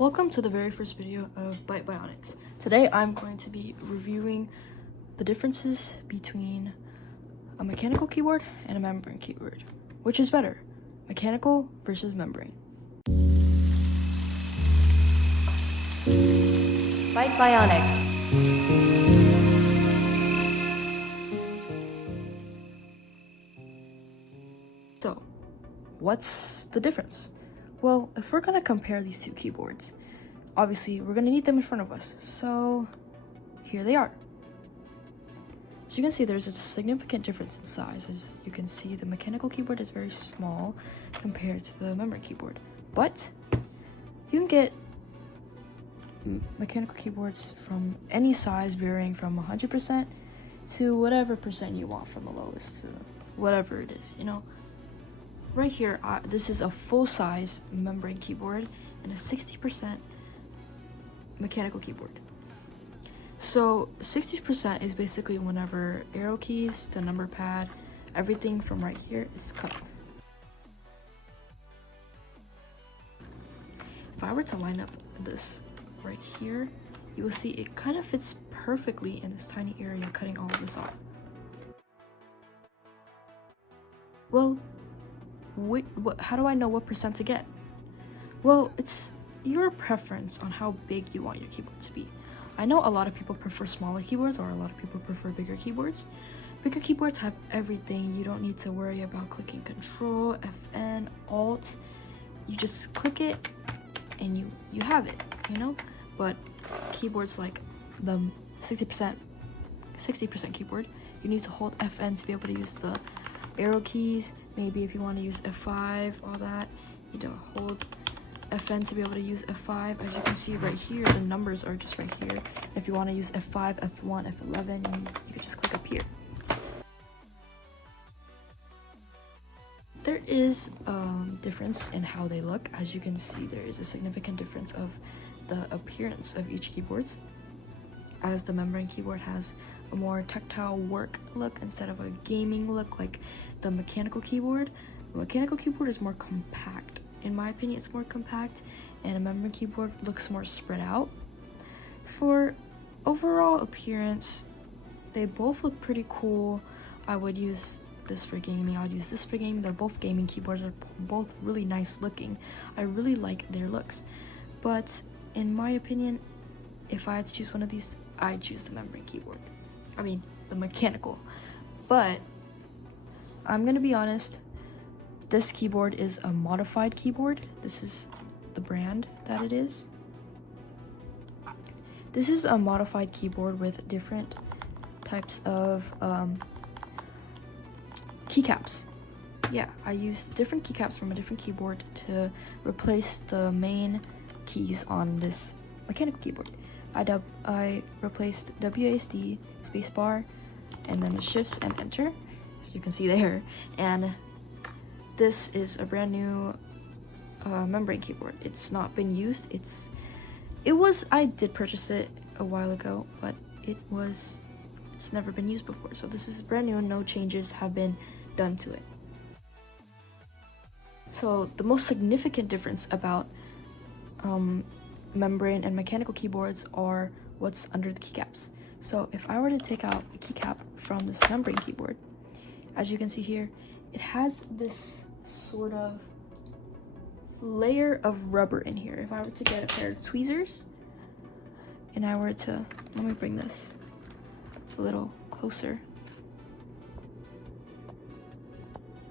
Welcome to the very first video of Byte Bionics. Today I'm going to be reviewing the differences between a mechanical keyboard and a membrane keyboard. Which is better, mechanical versus membrane? Byte Bionics. So, what's the difference? Well, if we're gonna compare these two keyboards, obviously we're gonna need them in front of us. So, here they are. As you can see, there's a significant difference in size. As you can see, the mechanical keyboard is very small compared to the membrane keyboard. But, you can get mechanical keyboards from any size, varying from 100% to whatever percent you want, from the lowest to whatever it is, you know. Right here, this is a full-size membrane keyboard and a 60% mechanical keyboard. So 60% is basically whenever arrow keys, the number pad, everything from right here is cut off. If I were to line up this right here, you will see it kind of fits perfectly in this tiny area, cutting all of this off. Well, how do I know what percent to get? Well, it's your preference on how big you want your keyboard to be. I know a lot of people prefer smaller keyboards, or a lot of people prefer bigger keyboards. Bigger keyboards have everything. You don't need to worry about clicking Control, FN, Alt. You just click it and you have it, you know? But keyboards like the 60% keyboard, you need to hold FN to be able to use the arrow keys. Maybe if you want to use F5, all that, you don't hold FN to be able to use F5. As you can see right here, the numbers are just right here. If you want to use F5, F1, F11, you can just click up here. There is difference in how they look. As you can see, there is a significant difference of the appearance of each keyboard, as the membrane keyboard has a more tactile work look instead of a gaming look like the mechanical keyboard. The mechanical keyboard is more compact. In my opinion, it's more compact, and a membrane keyboard looks more spread out. For overall appearance, they both look pretty cool. I would use this for gaming, I would use this for gaming. They're both gaming keyboards, they're both really nice looking. I really like their looks. But in my opinion, if I had to choose one of these, I'd choose the membrane keyboard. I mean, the mechanical. But I'm gonna be honest, this keyboard is a modified keyboard. This is the brand that it is. This is a modified keyboard with different types of keycaps. Yeah, I used different keycaps from a different keyboard to replace the main keys on this mechanical keyboard. I replaced WASD, spacebar, and then the shifts and enter, as you can see there. And this is a brand new membrane keyboard. It's not been used. I did purchase it a while ago, but it's never been used before. So this is brand new and no changes have been done to it. So the most significant difference about membrane and mechanical keyboards are what's under the keycaps. So if I were to take out the keycap from this membrane keyboard, as you can see here, it has this sort of layer of rubber in here. If I were to get a pair of tweezers and I were to, let me bring this a little closer.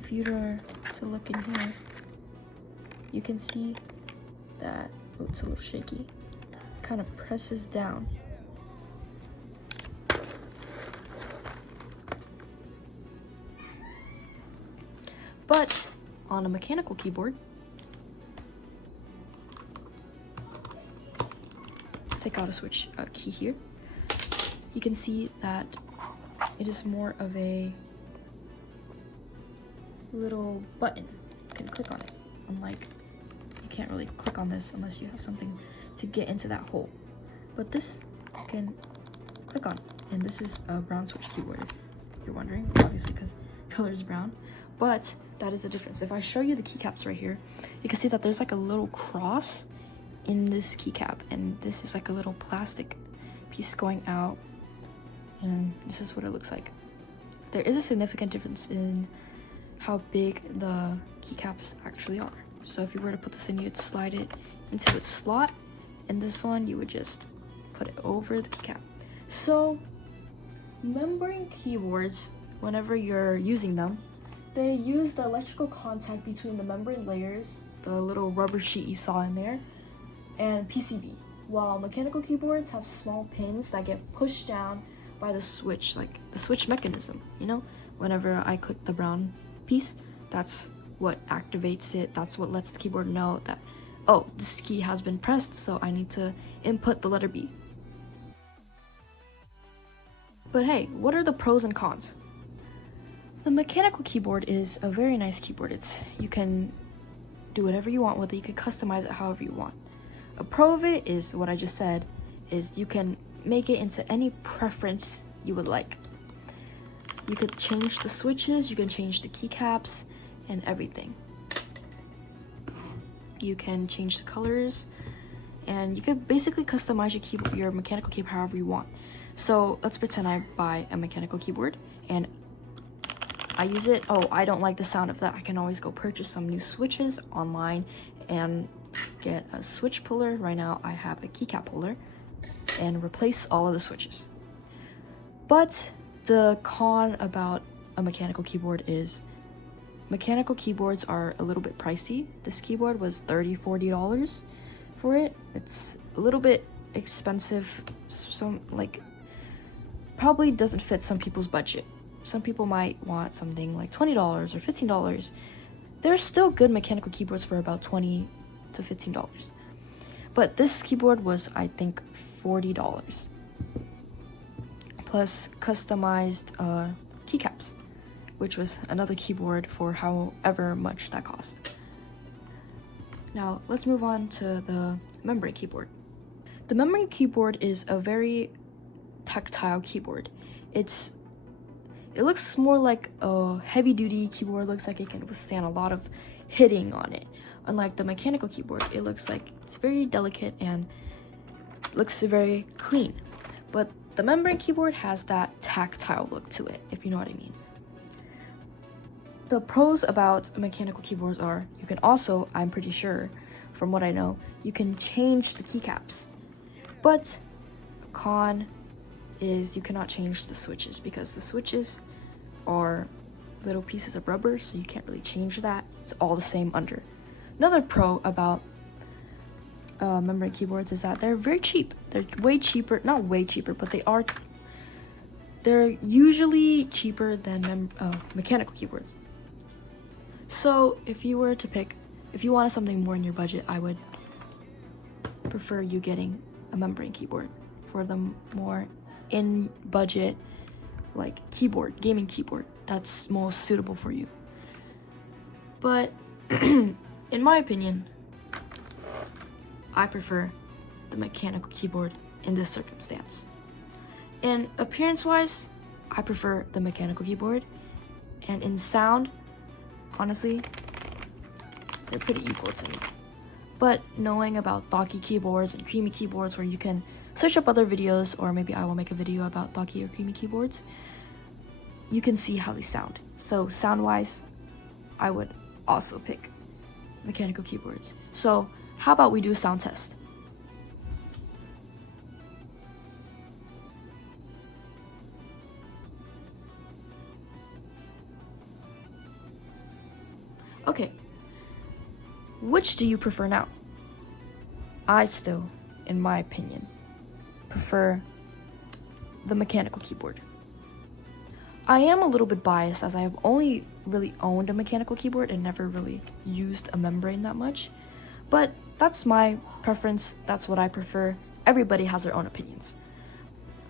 If you were to look in here, you can see that, oh, it's a little shaky, it kind of presses down. But on a mechanical keyboard, let's take out a switch key here. You can see that it is more of a little button. You can click on it, unlike you can't really click on this unless you have something to get into that hole. But this you can click on, and this is a brown switch keyboard if you're wondering, obviously because color is brown. But that is the difference. If I show you the keycaps right here, you can see that there's like a little cross in this keycap, and this is like a little plastic piece going out, and this is what it looks like. There is a significant difference in how big the keycaps actually are. So if you were to put this in, you'd slide it into its slot, and this one you would just put it over the keycap. So membrane keyboards, whenever you're using them, they use the electrical contact between the membrane layers, the little rubber sheet you saw in there, and PCB, while mechanical keyboards have small pins that get pushed down by the switch, like the switch mechanism, you know? Whenever I click the brown piece, that's what activates it. That's what lets the keyboard know that, oh, this key has been pressed, so I need to input the letter B. But hey, what are the pros and cons? The mechanical keyboard is a very nice keyboard. You can do whatever you want with it. You can customize it however you want. A pro of it is what I just said, is you can make it into any preference you would like. You could change the switches, you can change the keycaps, and everything. You can change the colors, and you could basically customize your keyboard, your mechanical keyboard however you want. So let's pretend I buy a mechanical keyboard and I use it. Oh, I don't like the sound of that. I can always go purchase some new switches online and get a switch puller. Right now I have a keycap puller, and replace all of the switches. But the con about a mechanical keyboard is mechanical keyboards are a little bit pricey. This keyboard was $30-$40 for it. It's a little bit expensive, so like probably doesn't fit some people's budget. Some people might want something like $20 or $15. There's still good mechanical keyboards for about $20 to $15. But this keyboard was, I think, $40. Plus customized keycaps, which was another keyboard for however much that cost. Now, let's move on to the membrane keyboard. The membrane keyboard is a very tactile keyboard. It looks more like a heavy-duty keyboard. It looks like it can withstand a lot of hitting on it. Unlike the mechanical keyboard, it looks like it's very delicate and looks very clean. But the membrane keyboard has that tactile look to it, if you know what I mean. The pros about mechanical keyboards are you can also, I'm pretty sure, from what I know, you can change the keycaps. But a con is you cannot change the switches because the switches are little pieces of rubber, so you can't really change that. It's all the same under. Another pro about membrane keyboards is that they're very cheap. They're way cheaper, not way cheaper, but they're usually cheaper than mechanical keyboards. So if you wanted something more in your budget, I would prefer you getting a membrane keyboard for the more in budget, like gaming keyboard that's most suitable for you. But in my opinion, I prefer the mechanical keyboard in this circumstance. And appearance-wise, I prefer the mechanical keyboard. And in sound, honestly, they're pretty equal to me. But knowing about Thocky keyboards and creamy keyboards, where you can search up other videos, or maybe I will make a video about Thocky or creamy keyboards, you can see how they sound. So sound-wise, I would also pick mechanical keyboards. So how about we do a sound test? Okay, which do you prefer now? I still, in my opinion, prefer the mechanical keyboard. I am a little bit biased as I have only really owned a mechanical keyboard and never really used a membrane that much, but that's my preference. That's what I prefer. Everybody has their own opinions.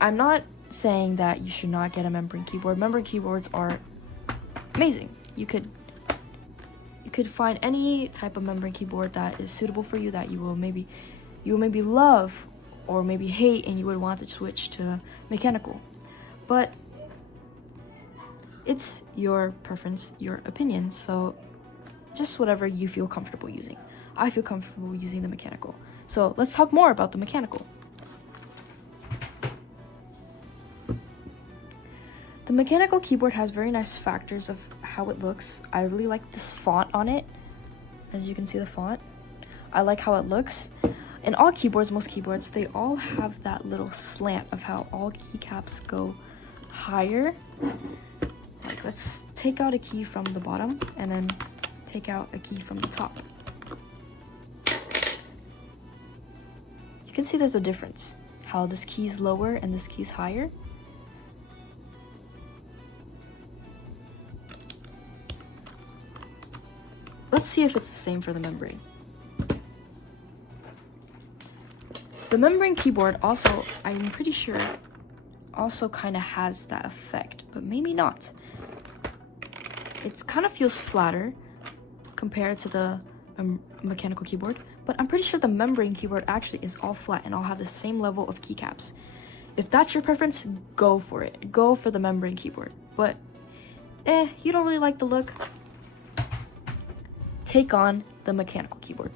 I'm not saying that you should not get a membrane keyboard. Membrane keyboards are amazing. You could find any type of membrane keyboard that is suitable for you, that you will maybe love or maybe hate, and you would want to switch to mechanical. But it's your preference, your opinion, so just whatever you feel comfortable using. I feel comfortable using the mechanical. So let's talk more about the mechanical. The mechanical keyboard has very nice factors of how it looks. I really like this font on it. As you can see the font. I like how it looks. In all keyboards, most keyboards, they all have that little slant of how all keycaps go higher. Like, let's take out a key from the bottom and then take out a key from the top. You can see there's a difference. How this key's lower and this key's higher. Let's see if it's the same for the membrane. The membrane keyboard also, I'm pretty sure, also kind of has that effect, but maybe not. It kind of feels flatter compared to the mechanical keyboard, but I'm pretty sure the membrane keyboard actually is all flat and all have the same level of keycaps. If that's your preference, go for it. Go for the membrane keyboard. But, you don't really like the look, take on the mechanical keyboard.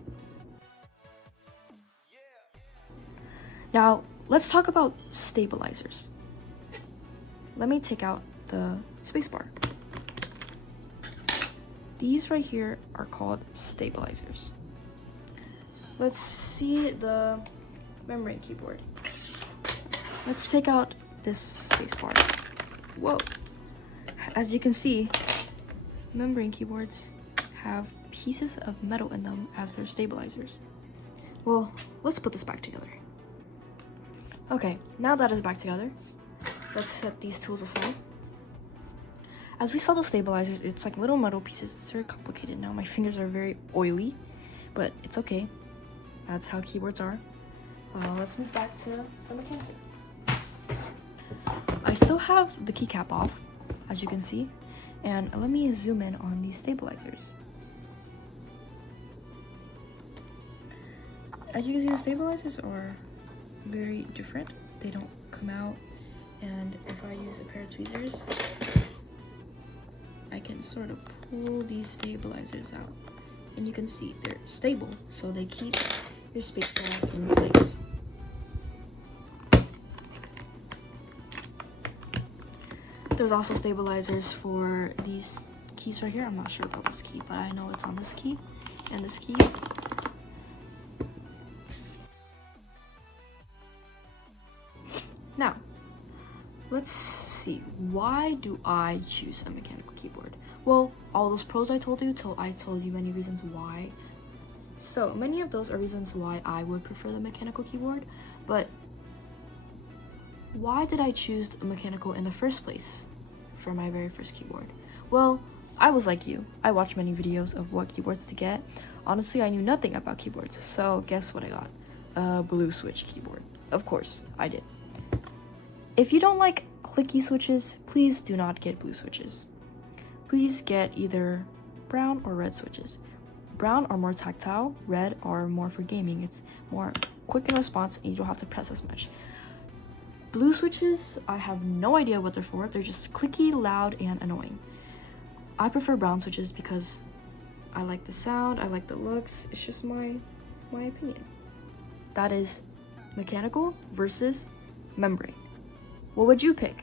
Now, let's talk about stabilizers. Let me take out the spacebar. These right here are called stabilizers. Let's see the membrane keyboard. Let's take out this spacebar. Whoa. As you can see, membrane keyboards have pieces of metal in them as their stabilizers. Well, let's put this back together. Okay, now that is back together, let's set these tools aside. As we saw those stabilizers, it's like little metal pieces. It's very complicated now. My fingers are very oily, but it's okay. That's how keyboards are. Let's move back to the mechanical. I still have the keycap off, as you can see, and let me zoom in on these stabilizers. As you can see, the stabilizers are very different. They don't come out, and if I use a pair of tweezers, I can sort of pull these stabilizers out, and you can see they're stable, so they keep your spacebar in place. There's also stabilizers for these keys right here. I'm not sure about this key, but I know it's on this key and this key. Now, let's see, why do I choose a mechanical keyboard? Well, all those pros I told you till I told you many reasons why. So many of those are reasons why I would prefer the mechanical keyboard, but why did I choose a mechanical in the first place for my very first keyboard? Well, I was like you. I watched many videos of what keyboards to get. Honestly, I knew nothing about keyboards, so guess what I got? A blue switch keyboard. Of course, I did. If you don't like clicky switches, please do not get blue switches. Please get either brown or red switches. Brown are more tactile, red are more for gaming. It's more quick in response and you don't have to press as much. Blue switches, I have no idea what they're for. They're just clicky, loud, and annoying. I prefer brown switches because I like the sound, I like the looks. It's just my opinion. That is mechanical versus membrane. What would you pick?